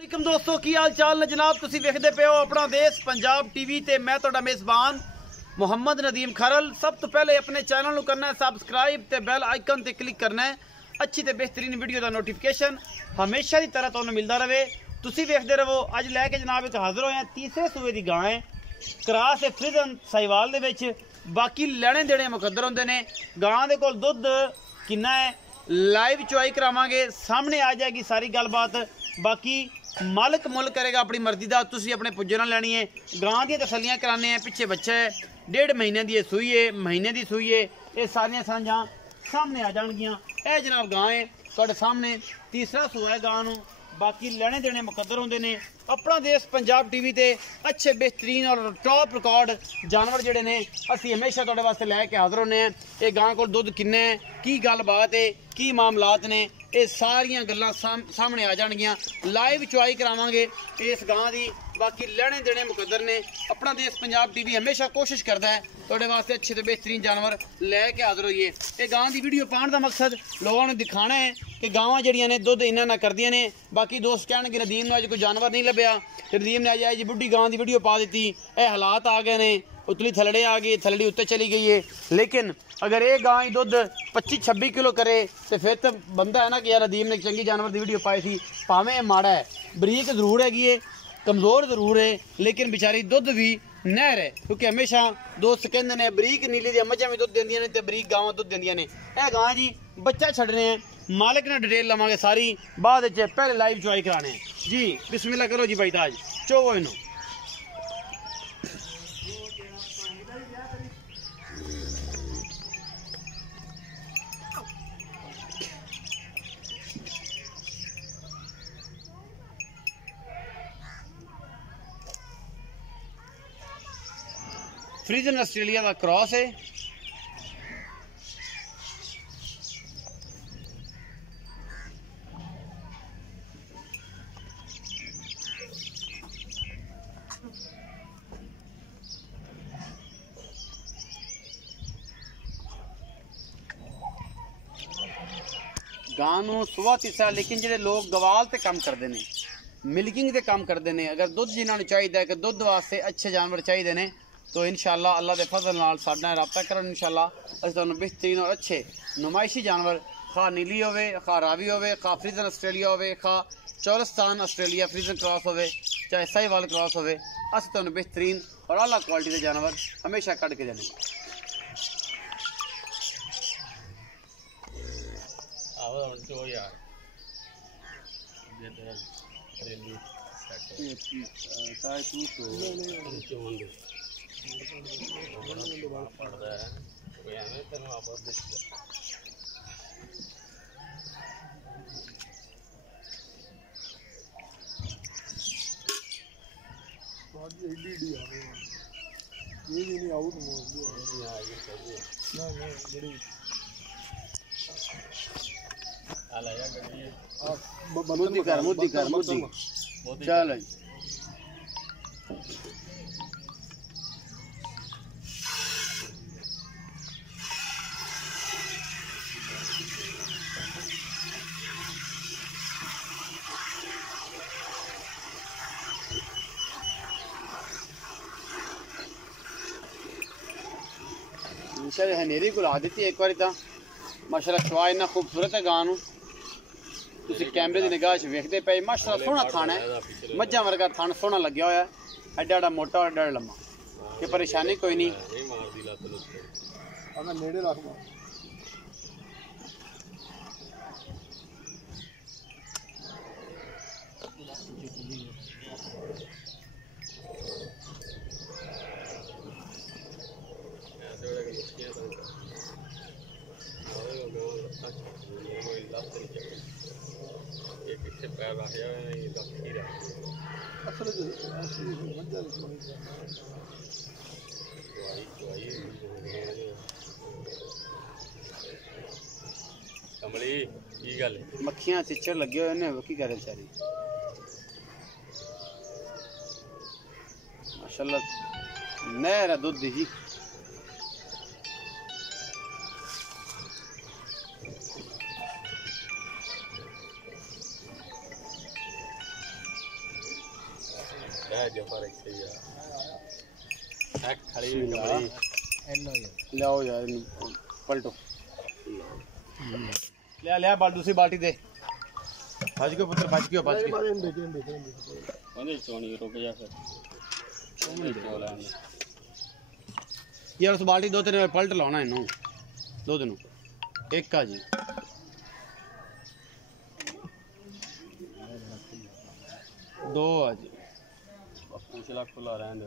वालेकुम दोस्तों की हाल चाल ने जनाब तुसी वेखदे पे हो अपना देश पंजाब टीवी ते मैं तुहाडा मेज़बान मुहम्मद नदीम खरल। सब तो पहले अपने चैनल को करना है सबसक्राइब ते बैल आइकन ते क्लिक करना है अच्छी ते बेहतरीन वीडियो का नोटिफिकेशन हमेशा की तरह तुहानू मिलता रहे। तुसी वेखदे रहो। अज लैके जनाब एक हाजिर होए तीसरे सूए की गां है क्रास है फ्रिजन साहिवाल दे विच। बाकी लैने देने मुकद्दर होंदे ने। गां दे कोल दुध किन्ना है लाइव चुआई करावांगे, सामने आ जाएगी सारी गलबात। बाकी मालिक मुल करेगा अपनी मर्जी का। तुसी अपने पुज्जे ना लैनी है। गां दी तसलियां कराने हैं। पिछे बच्चा है 1.5 महीने की सूई है, महीने की सूई है। ये सारियां सांझां सामने आ जाएगियां। यह जनाब गां है तुहाडे सामने तीसरा सूआ है गां नूं। बाकी लेने देने मुकद्दर होंदे ने। अपना देश पंजाब टीवी ते अच्छे बेहतरीन और टॉप रिकॉर्ड जानवर जिहड़े ने असीं हमेशा तुहाडे वास्ते लैके हाज़र होने हैं। ये गां कोल दुध किन्ना है, की गलबात है, की मामलात ने, ये सारियां गल्लां सामने आ जाणगियां। लाइव चुआई करावांगे इस गां दी। बाकी लेने देने मुकद्दर ने। अपना देश पंजाब टीवी हमेशा कोशिश करता है तुहाडे वास्ते अच्छे ते बेहतरीन जानवर लैके हाज़र होइए। ये गां दी वीडियो पाने का मकसद लोगों ने दिखाना है कि गावां जड़ियां ने दुध इन्ना ना करदियां ने। बाकी दोस्त कहणगे नदीम ने अज कोई जानवर नहीं लभ्या, नदीम ने अज बुढ़ी गां की वीडियो पा दी। ये हालात आ गए ने, उतली थलड़े आ गई, थलड़ी उत्ते चली गई है। लेकिन अगर ये गां ही दुध 25-26 किलो करे तो फिर तो बनता है ना कि यार नदीम ने चंगी जानवर की वीडियो पाई थी। भावें माड़ा है, बरीक जरूर हैगी है, कमज़ोर जरूर है, लेकिन बेचारी दुध भी नहर है। क्योंकि हमेशा दोस्त कहते हैं बरीक नीली दी मझां भी दुध देंदियां ने ते बरीक गावां दुध देंदियां ने। यह गां जी बच्चा छड्डने हैं। मालिक ने डिटेल लवांगे सारी बाद पहले लाइव चुआई कराने हैं जी। बिस्मिल्लाह करो जी भाई ताज चोवो इनू। फ्रिजन ऑस्ट्रेलिया का क्रॉस है। गां नूं सुबह तीसरा। लेकिन जो लोग गवाल ते काम करते हैं, मिल्किंग ते काम करते हैं, अगर दुध जिन्होंने चाहिए कि दुध वास्ते अच्छे जानवर चाहिए ने तो इंशाअल्लाह अल्लाह के फजल नाल साडे नाल रब्ता करन। इंशाअल्लाह असीं तुहानूं बेहतरीन और अच्छे नुमाइशी जानवर खा नीली होवे, खा रावी होवे, खा फ्रिजन ऑस्ट्रेलिया होवे, खा चौरस्तान ऑस्ट्रेलिया फ्रिजन क्रॉस होवे, चाहे साहिवाल क्रॉस होवे, असीं तुहानूं बेहतरीन और आला क्वालिटी के जानवर हमेशा कढ़ के देने। मुद्दी कर चलो जी। हनेरी को ला दी एक बार तो माशाल्लाह चुआ इन्ना खूबसूरत है गां नूं। तुसीं कैमरे की निगाह च वेखदे पे माशाल्लाह सोहना थान है, मझां वर्गा थान सोहना लग्या होया। एडा एडा मोटा और एडा लम्मा, ये परेशानी कोई नहीं। नेड़े रख मक्खियां चिच्चड़ लगे हुए ने की करे बेचारी माशाल्लाह नहर दुध जी। लियाओ यार पलटो लिया बाल दूसरी बाल्टी दे भज गयो पुत्र भज गयो यार उस बाल्टी 2-3 पलट लाना इनू दो दिन एक का जी दो आज खुला रहने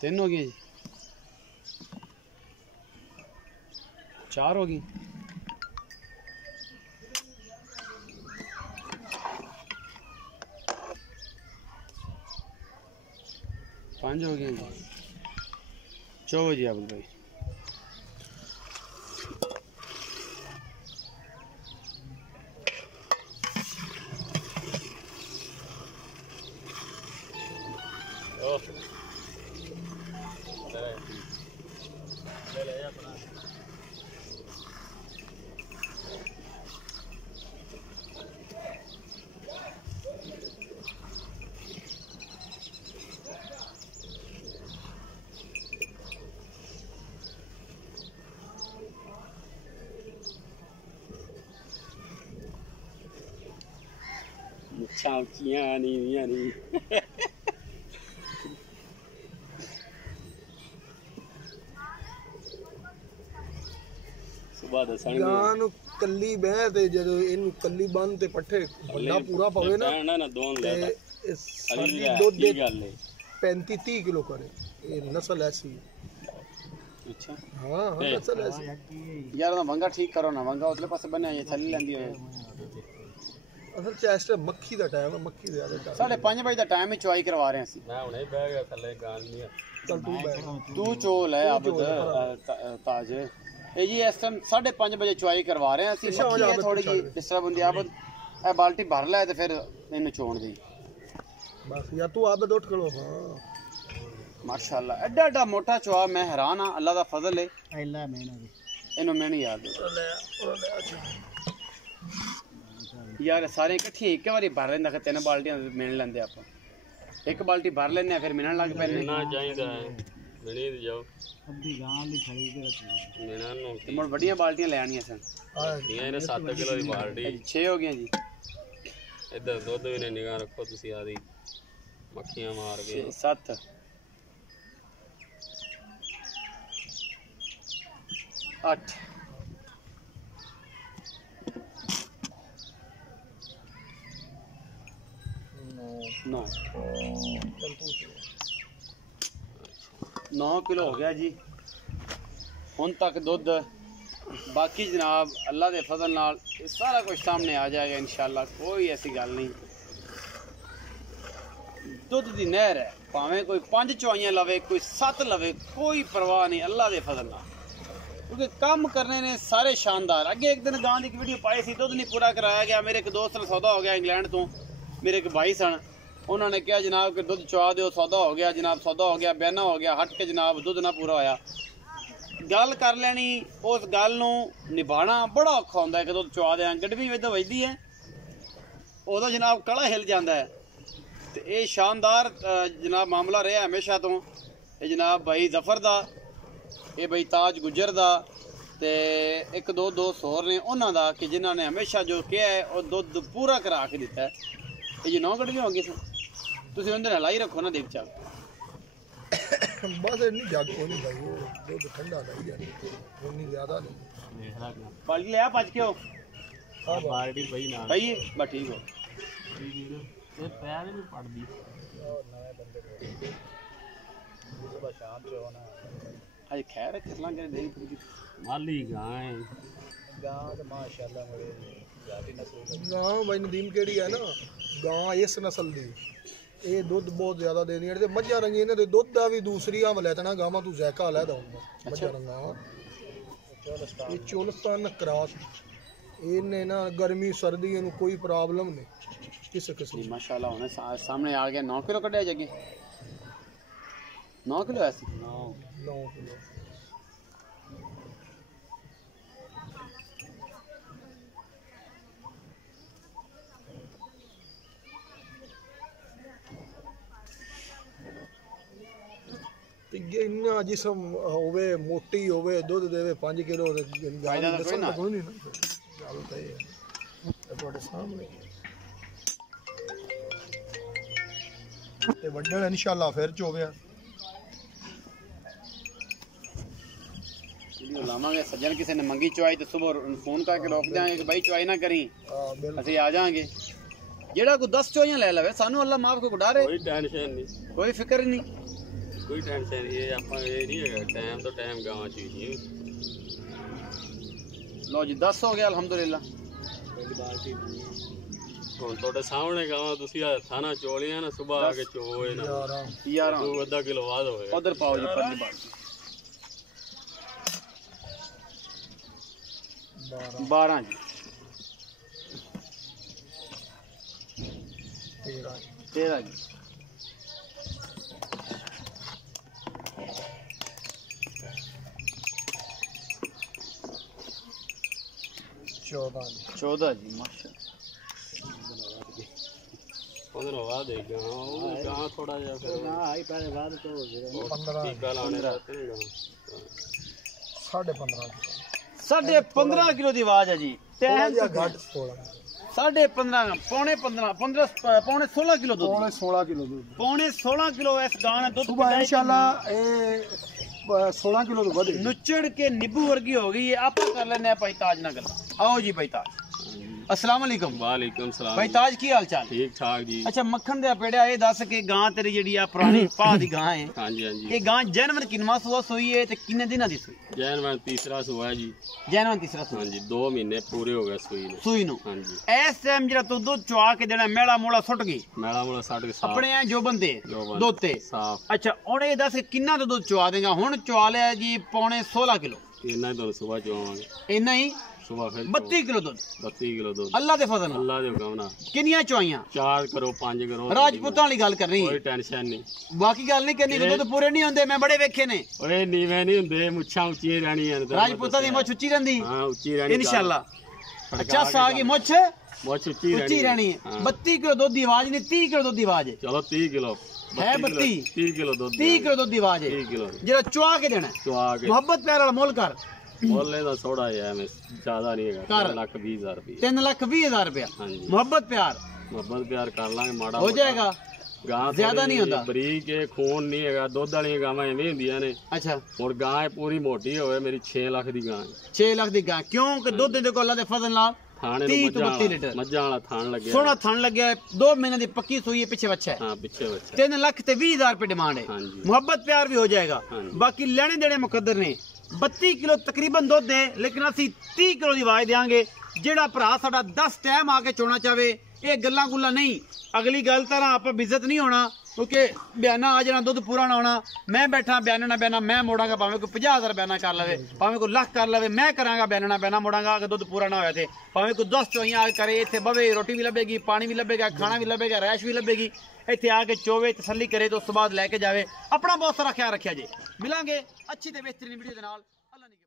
तीन हो गई जी 4 हो गई पांच हो गई जी 4 जी अबुल भाई Chào नहीं सुबह दसणगे कल्ली बह ते जदों इनू कल्ली बंद ते पट्ठे बंदा पूरा पवे ना ना दोन ले साडी दूध दे 35-30 किलो करे ये नस्ल ऐसी अच्छा हां नस्ल ऐसी यार ना वंगा ठीक करो ना वंगा उतले पासे बने ये थल्ले लेंदी है असल चेस्ट मक्खी दा टाइम है मक्खी ज्यादा 5:30 बजे दा टाइम ही चुआई करवा रहे हैं ਅਸੀਂ मैं हुणे बैठ गया थल्ले गाल नहीं चल तू चोल है अब ताज ये जी इस टाइम 5:30 बजे चुआई करवा रहे हैं ਅਸੀਂ मक्खी थोड़ी जी डिस्टर्ब ਹੁੰਦੀ अब ए बाल्टी भर ले ते फिर इन्हें छोड़ दी बस या तू आदत उठ करो हां माशाल्लाह एडा एडा मोटा चुआ मैं हैरान हां अल्लाह दा फजल है अल्लाह मैंने इन्हों मैंने याद यार सारे इकट्ठे एक बारी भर लेंदा कि 3 बाल्टियां मिल लेंदे आप एक बाल्टी भर लेने फिर मिलने लग पैने ना चाहिदा मिली दे जाओ अद्धी गां ली खरीद के रखी मिलना नो ते मोड़ बड़ियां बाल्टियां ले आनियां सन ये ने 7 किलो दी बाल्टी 6 हो गई जी इधर दूध भी ने निगाह रखो तुसी आदी मक्खियां मार के 7 8 9 किलो हो गया जी हुन तक दुध बाकी जनाब अल्लाह के फजल नाल सारा कुछ सामने आ जाएगा इंशाल्लाह कोई ऐसी गल नहीं दुध की नहर है भावें कोई 5 चुआइयां लवे कोई 7 लवे कोई परवाह नहीं अल्लाह के फजल नाल क्योंकि काम करने ने सारे शानदार अगे एक दिन गां की वीडियो पाई सी दुध नहीं पूरा कराया गया मेरे एक दोस्त ने सौदा हो गया इंग्लैंड तो मेरे एक भाई सन उन्होंने कहा जनाब कि दुध चुआ दो सौदा हो गया जनाब सौदा हो गया बयाना हो गया हट के जनाब दुध ना पूरा होया गल कर लेनी उस गल नूं निभाना बड़ा औखा होंदा है कि दुध चुआ दें गड्डी जो वजदी है उदों जनाब कड़ा हिल जाता है तो ये शानदार जनाब मामला रहा हमेशा तो ये जनाब भाई जफर दा ये भाई ताज गुजर दा ते एक दो दोस्त होर ने उन्हां दा कि जिन्हां ने हमेशा जो कहा है वो दुध पूरा करा के दिता है ये 9 गड्डियां हो गई सन तुसी उन्हें लाई रखो ना देख चल बस नहीं जग को नहीं भाई वो दूध ठंडा लाई जानी उतनी ज्यादा नहीं बाल्टी ले आ भज के हो हां बाल्टी भाई ना भाई बस ठीक हो ये पैर भी पड़ दी नए बंदे सुबह शाम से होना आज खैर कितना करे देख पूरी माली गां तो माशाल्लाह मेरे जाती नस्ल गां भाई नदीम केड़ी है ना गां इस नस्ल दी ये दुध बहुत ज्यादा देनी है मझा रंगी इन्हें दुध का भी दूसरी हम लैतना गावां तू जैका लैदा मझा रंगा ये चोलस्तान क्रॉस इन्हें ना गर्मी सर्दी इन्हें कोई प्रॉब्लम नहीं किसी किस्म माशाल्लाह होने सामने आ गया 9 किलो कटिया जगी 9 किलो ऐसी 9 किलो ਇੰਨਾ ਜਿਸਮ ਹੋਵੇ ਮੋਟੀ ਹੋਵੇ ਦੁੱਧ ਦੇਵੇ 5 ਕਿਲੋ ਤੇ ਫਾਇਦਾ ਤਾਂ ਕੋਈ ਨਾ। ਕੋਈ ਨਹੀਂ ਨਾ ਗੱਲ ਤਾਂ ਇਹ ਹੈ ਇਹ ਤੁਹਾਡੇ ਸਾਹਮਣੇ ਤੇ ਵੱਡਣ ਇਨਸ਼ਾਅੱਲਾ ਫਿਰ ਚੋਵਿਆ ਵੀਡੀਓ ਲਾਵਾਂਗੇ ਸੱਜਣ ਕਿਸੇ ਨੇ ਮੰਗੀ ਚੁਆਈ ਤੇ ਸਵੇਰ ਫੋਨ ਕਰਕੇ ਰੋਕ ਜਾਾਂਗੇ ਕਿ ਬਾਈ ਚੁਆਈ ਨਾ ਕਰੀ ਅਸੀਂ ਆ ਜਾਾਂਗੇ ਜਿਹੜਾ ਕੋਈ 10 ਚੋਈਆਂ ਲੈ ਲਵੇ ਸਾਨੂੰ ਅੱਲਾ ਮਾਫ ਕੋ ਡਾਰੇ ਕੋਈ ਟੈਨਸ਼ਨ ਨਹੀਂ ਕੋਈ ਫਿਕਰ ਨਹੀਂ ਕੋਈ ਟੈਨਸ਼ਨ ਨਹੀਂ ਇਹ ਆਪਾਂ ਇਹ ਨਹੀਂ ਹੈਗਾ ਟਾਈਮ ਤੋਂ ਟਾਈਮ ਗਾਵਾਂ ਚੀਜ਼ ਲੋ ਜੀ 10 ਹੋ ਗਿਆ ਅਲਹਮਦੁਲਿਲਾ ਹੁਣ ਤੁਹਾਡੇ ਸਾਹਮਣੇ ਗਾਵਾਂ ਤੁਸੀਂ ਆ ਥਾਣਾ ਚੋਲੀਆਂ ਨਾ ਸਵੇਰ ਆ ਕੇ ਚੋਏ ਨਾ 11 ਤੂੰ ਅੱਧਾ ਕਿਲੋ ਬਾਅਦ ਹੋਏ ਉਧਰ ਪਾਓ ਜੀ ਪਰਲੀ ਬਾਤ 12 ਜੀ 13 ਜੀ 14 ਜੀ ਮਾਸ਼ਾ 15 ਬਾਅਦ ਦੇ ਗਾਂ ਉਹ ਗਾਂ ਥੋੜਾ ਜਿਹਾ ਫਿਰ ਨਾ ਆਈ ਪਹਿਲੇ ਬਾਅਦ ਤੋਂ ਹੋ ਗਿਆ 15 ਟੀਕਾ ਲਾਉਣੇ ਰਾਤੇ ਨੇ ਗਾਂ 15.5 15.5 ਕਿਲੋ ਦੀ ਆਵਾਜ਼ ਹੈ ਜੀ ਥੋੜਾ ਜਿਹਾ ਘੱਟ 16 15.5 ਪੌਣੇ 16 ਕਿਲੋ ਦੁੱਧ ਪੌਣੇ 16 ਕਿਲੋ ਦੁੱਧ ਪੌਣੇ 16 ਕਿਲੋ ਇਸ ਗਾਂ ਨੇ ਦੁੱਧ ਸੁਬਹ ਇਨਸ਼ਾਅੱਲਾ ਇਹ 16 ਕਿਲੋ ਤੋਂ ਵਧੇ ਨੁੱਚੜ ਕੇ ਨਿੱਬੂ ਵਰਗੀ ਹੋ ਗਈ ਹੈ ਆਪਾਂ ਕਰ ਲੈਨੇ ਆ ਭਾਈ ਤਾਜ ਨਾਲ ਗੱਲ ਆਓ ਜੀ ਭਾਈ ਤਾਜ अस्सलाम वालेकुम वालेकुम सलाम भाई ताज की हाल चाल ठीक ठाक जी अच्छा मक्खन दे पेड़िया ये दस के गां तेरी जेडी आ पुरानी पा दी गां है हाँ जी हाँ जी ये गां जैनवन किनवा सुआ सोई है ते किन्ने दिना दी सुई जैनवन तीसरा सुआ है जी जैनवन तीसरा हाँ सुई जी 2 महीने पूरे हो गए सुई ने सुई नु हाँ जी इस टाइम जेड़ा तू दूध चुआ के देना मेला मोला सुट गई मैला मोला साठ के साफ अपने हैं जो बंदे जो दोते साफ अच्छा हुन ये दस किन्ना तो दूध चुआ देगा हुन चुआ लिया जी पौने 16 किलो इन्ना ही तो सुबह चुआवांगे इन्ना ही सुबह फिर 32 किलो दूध 32 किलो दूध अल्लाह दे फजल नाल अल्लाह दे हुक्म नाल किन्नियां चुआइयां 4 करो 5 करो राजपूतां वाली गल करनी कोई टेंशन नहीं बाकी गल नहीं करनी दुध पूरे नहीं होंदे मैं बड़े वेखे ने ओए नीवे नहीं हुंदे मुच्छां ਉੱਚੀਆਂ ਰਹਿਣੀਆਂ ਨੇ राजपूतां दी मुछ उच्ची रहिंदी हां ਉੱਚੀ ਰਹਿਣੀ इंशाल्लाह अच्छा सागी मुछ मुछ ਉੱਚੀ उच्ची रहनी है 32 किलो दूध दी आवाज नहीं 30 किलो दूध दी आवाज है चलो 30 किलो है 32 30 किलो दूध 30 किलो दूध दी आवाज है 30 किलो जेड़ा चुआ के देना है चुआ के मोहब्बत प्यार वाला मोल कर बोलने का थोड़ा है मैं ज्यादा नहीं है कर। 3,20,000 रुपये 3,20,000 रुपया हाँ जी मोहब्बत प्यार मोहब्बत प्यार कर लांगे माड़ा हो जाएगा गां ज्यादा नहीं होता बरीक है खून नहीं है दुध वाली गावां एवें हुंदियां ने अच्छा और गां पूरी मोटी होवे मेरी 6 लाख दी गां 6 लाख दी गां क्यों कि दुध दे को अल्लाह दे फजल नाल थाने 30 ਤੋਂ 32 ਲੀਟਰ मज्जां वाला थान लगे सोना थान लग गया 2 महीने दी पक्की सुई है पीछे बच्चा है हां पीछे बच्चा 3,20,000 रुपए डिमांड है हाँ जी मोहब्बत प्यार भी हो जाएगा हाँ जी। बाकी लेने देने मुकद्दर ने 32 किलो तकरीबन दुध है लेकिन असि 30 किलो दी आवाज देंगे जेड़ा भरा साडा 10 टाइम आके चोना चाहे ये गल्लां गुल्लां नहीं अगली गल तरह आप बेइज्जत नहीं होना क्योंकि बयाना आ जाना दुध पूरा ना होना मैं बैठा बयाना ना बयाना मैं मोड़ांगा भावें कोई 50,000 बयाना कर लवे भावें कोई लाख कर लवे मैं करांगा बयाना ना बयाना मोड़ांगा अगर दुध पूरा ना होया थे भावें कोई 10 चोइयां करे इत्थे बवे रोटी भी लभेगी पानी भी लभेगा खाना भी लभेगा रैश भी लभेगी इत्थे आके चोवे तसल्ली करे तो उस तो बाद लैके जावे अपना बहुत सारा ख्याल रखिया जी मिलांगे अच्छी ते बेहतरीन वीडियो दे नाल।